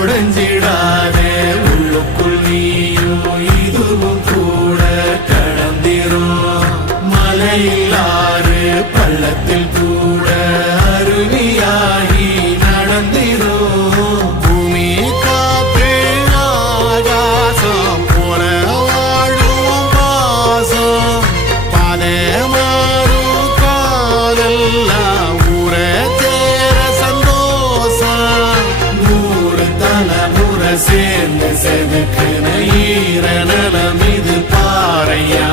உடைஞ்சிடாதே உள்ளுக்குள் நீயும் இதுவும் கூட கடந்திரும் மலையிலாறு பள்ளத்தில் கூட அருவியாகி நடந்திரும் பூமி காற்று ஆகாசம் போல வாழும் பாசம் பாதை மாறும் காலெல்லாம் ஊர தேர சந்தோஷம் 100 தலைமுறை சேர்ந்து செதுக்குன ஈர நலம் இது பாறையா